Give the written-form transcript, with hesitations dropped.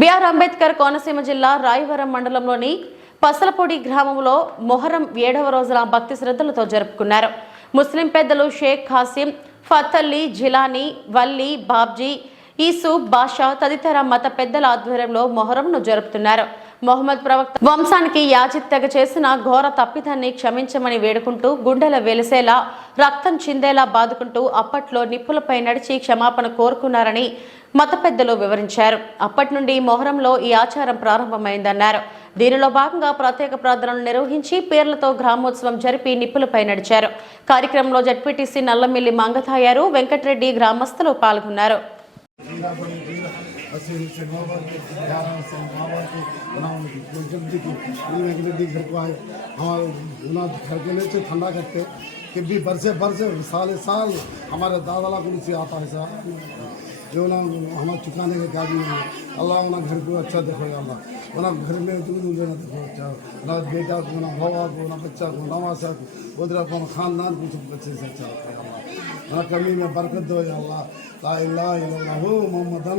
BR Ambedkar Konaseema జిల్లా రాయవరం మండలంలోని పసలపొడి గ్రామంలో మొహరం 7వ రోజున భక్తి శ్రద్ధలతో జరుపుకున్నారు. ముస్లిం పెద్దలు షేక్ ఖాసిం, ఫతల్లీ, జిలానీ, వల్లీ, బాబ్జీ, ఈసూఫ్ బాషా తదితర మత పెద్దల ఆధ్వర్యంలో మొహరంను జరుపుతున్నారు. మొహమ్మద్ ప్రవక్త వంశానికి యాజిత్తగ చేసిన ఘోర తప్పిదాన్ని క్షమించమని వేడుకుంటూ గుండెల వెలిసేలా రక్తం చిందేలా బాదుకుంటూ అప్పట్లో నిప్పులపై నడిచి క్షమాపణ కోరుకున్నారని మత పెద్దలు వివరించారు. అప్పటి నుండి మొహరంలో ఈ ఆచారం ప్రారంభమైందన్నారు. దీనిలో భాగంగా ప్రత్యేక ప్రార్థనలు నిర్వహించి పేర్లతో గ్రామోత్సవం జరిపి నిప్పులపై నడిచారు. కార్యక్రమంలో జడ్పీటీసీ నల్లమిల్లి మంగతాయారు, వెంకటరెడ్డి గ్రామస్తులు పాల్గొన్నారు. ठंडा करते कि भी बरसे साल साल हमारे दादा को नीचे आता है साहब जो ना हमारे चुकाने के काबिल है। अल्लाह उना घर को अच्छा देखेगा। अल्लाह उना घर में दूध लेना देखो अच्छा ना बेटा को ना भवा को ना बच्चा को नवासा को उधर अपन खानदान को सब अच्छे से अच्छा रखेगा। अल्लाह ना कमी में बरकत दो अल्लाह ला इलाहा इल्लल्लाह मोहम्मदन